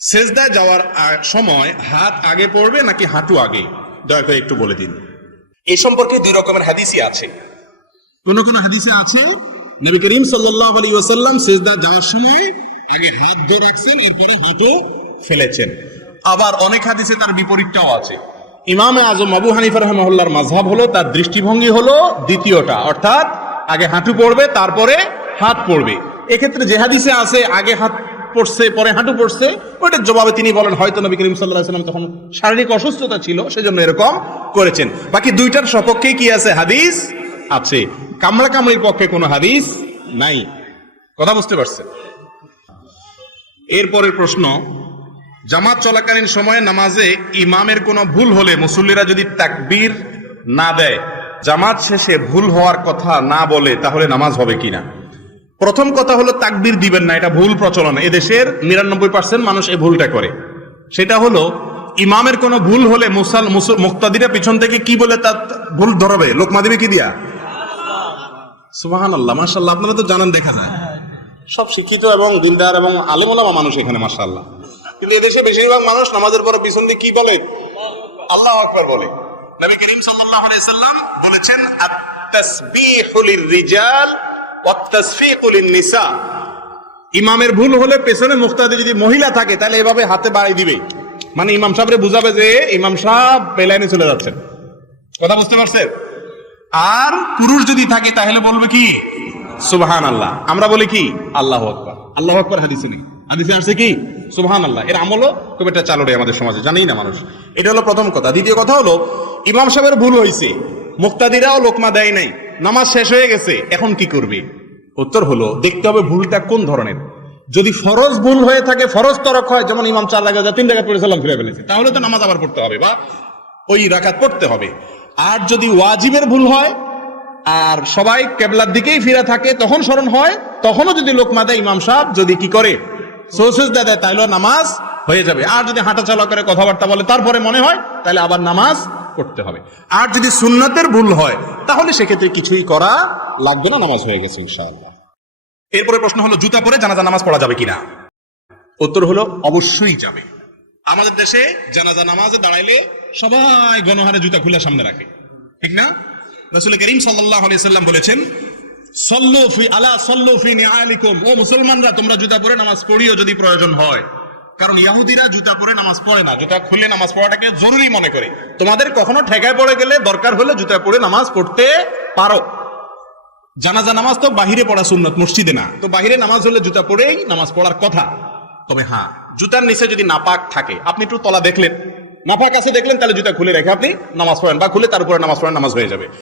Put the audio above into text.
সেজদায় যাওয়ার সময় হাত আগে পড়বে নাকি হাঁটু আগে, দয়া করে একটু বলে দিন। এই সম্পর্কে দুই রকমের হাদিসই আছে। কোন কোন হাদিসে আছে নবী করিম সাল্লাল্লাহু আলাইহি ওয়াসাল্লাম সেজদা যাওয়ার সময় আগে হাত ধরে রাখছেন, এরপরে হাঁটু ফেলেছেন। আবার অনেক হাদিসে তার বিপরীতটাও আছে। ইমামে আজম আবু হানিফা রাহিমাহুল্লাহর মাযহাব হলো, তার দৃষ্টিভঙ্গি হলো দ্বিতীয়টা, অর্থাৎ আগে হাঁটু পড়বে তারপরে হাত পড়বে। এক্ষেত্রে যে হাদিসে আছে আগে হাত পড়ছে পরে হাঁটু পড়ছে, ওইটার জবাবে তিনি বলেন হয়তো নবী করিম সাল্লাল্লাহু আলাইহি ওয়াসাল্লাম তখন শারীরিক অসুস্থতা ছিল, সেজন্য এরকম করেছেন। বাকি দুইটার সপক্ষে কি আছে? হাদিস আছে। কামড়া কামড়ির পক্ষে কোনো হাদিস নাই। কথা বুঝতে পারছেন? এরপরের প্রশ্ন, জামাত চলাকালীন সময়ে নামাজে ইমামের কোনো ভুল হলে মুসল্লিরা যদি তাকবীর না দেয়, জামাত শেষে ভুল হওয়ার কথা না বলে, তাহলে নামাজ হবে কিনা? প্রথম কথা হলো তাকবীর দিবেন না, এটা ভুল প্রচলন। এদেশের 99% মানুষ এই ভুলটা করে। সেটা হলো ইমামের কোনো ভুল হলে মুক্তাদিরা পিছন থেকে কি বলে তার ভুল ধরাবে? লোকমা দিবে কি দিয়া? সুবহানাল্লাহ, মাশাআল্লাহ। আপনারা তো জানেন, দেখা যায় সব শিক্ষিত এবং দিনদার এবং আলেম ওলামা মানুষ এখানে, মাশাআল্লাহ। কিন্তু এদেশে বেশিরভাগ মানুষ নামাজের পর পিছন দিয়ে কি বলে? আল্লাহু আকবার বলে। নবী করিম সাল্লাল্লাহু আলাইহি সাল্লাম বলেছেন, আত-তাসবিহু লির-রিজাল ওয়াত-তাসফিকু লিন-নিসা। ইমামের ভুল হলে পেছনে মুক্তাদি যদি মহিলা থাকে তাহলে এভাবে হাতে বাড়াই দিবে, মানে ইমাম সাহেবরে বুঝাবে যে ইমাম সাহেব পেলাইনে চলে যাচ্ছেন। কথা বুঝতে পারছেন? আর পুরুষ যদি থাকে তাহলে বলবে কি? সুবহানাল্লাহ। আমরা বলি কি? আল্লাহু আকবার। আল্লাহু আকবার হাদিসে নেই, হাদিসে আছে কি? সুবহানাল্লাহ। এর আমলও খুব একটা চালু রে আমাদের সমাজে, জানেই না মানুষ। এটা হলো প্রথম কথা। দ্বিতীয় কথা হলো, ইমাম সাহেবের ভুল হয়েছে, মুক্তাদিরাও লোকমা দেয় নাই, নামাজ শেষ হয়ে গেছে, এখন কি করবে? উত্তর হলো, দেখতে হবে ভুলটা কোন ধরনের। যদি ফরজ ভুল হয়ে থাকে, ফরজ তরক হয়, যেমন ইমাম 4 রাকাত 3 রাকাত পড়ে সালাম ফিরে ফেলেছে, তাহলে তো নামাজ আবার পড়তে হবে বা ওই রাকাত পড়তে হবে। আর যদি ওয়াজিবের ভুল হয় আর সবাই কেবলার দিকেই ফিরে থাকে, তখন স্মরণ হয়, তখনও যদি লোকমা দেয়, ইমাম সাহেব যদি কি করে সুজদা দেয়, তাহলে নামাজ হয়ে যাবে। আর যদি হাঁটা চলা করে কথাবার্তা বলে তারপরে মনে হয়, তাহলে আবার নামাজ পড়তে হবে। আর যদি সুন্নতের ভুল হয় তাহলে সেক্ষেত্রে কিছুই করা লাগবে না, নামাজ হয়ে গেছে ইনশাআল্লাহ। এরপরে প্রশ্ন হলো, জুতা পরে জানাজা নামাজ পড়া যাবে কিনা? উত্তর হলো, অবশ্যই যাবে। আমাদের দেশে জানাজা নামাজে দাঁড়াইলে সবাই গণহারে জুতা খুলে সামনে রাখে, ঠিক না? রাসূল করিম সাল্লাল্লাহু আলাইহি সাল্লাম বলেছেন, সাল্লু ফি নিআলিকুম, ও মুসলমানরা তোমরা জুতা পরে নামাজ পড়িও যদি প্রয়োজন হয়। কারণ ইহুদিরা জুতা পরে নামাজ পড়ে না, জুতা খুলে নামাজ পড়াটাকে জরুরি মনে করে। তোমাদের কখনো ঠেকায় পড়ে গেলে দরকার হলে জুতা পরে নামাজ পড়তে পারো। জানাজা নামাজ তো বাহিরে পড়া সুন্নত, মসজিদে না। তো বাহিরে নামাজ হলে জুতা পরেই নামাজ পড়ার কথা। তবে হ্যাঁ, জুতার নিচে যদি নাপাক থাকে, আপনি একটু তলা দেখলেন, নাপাক আছে দেখলেন, তাহলে জুতা খুলে রেখে আপনি নামাজ পড়েন, বা খুলে তার উপরে নামাজ পড়েন, নামাজ হয়ে যাবে।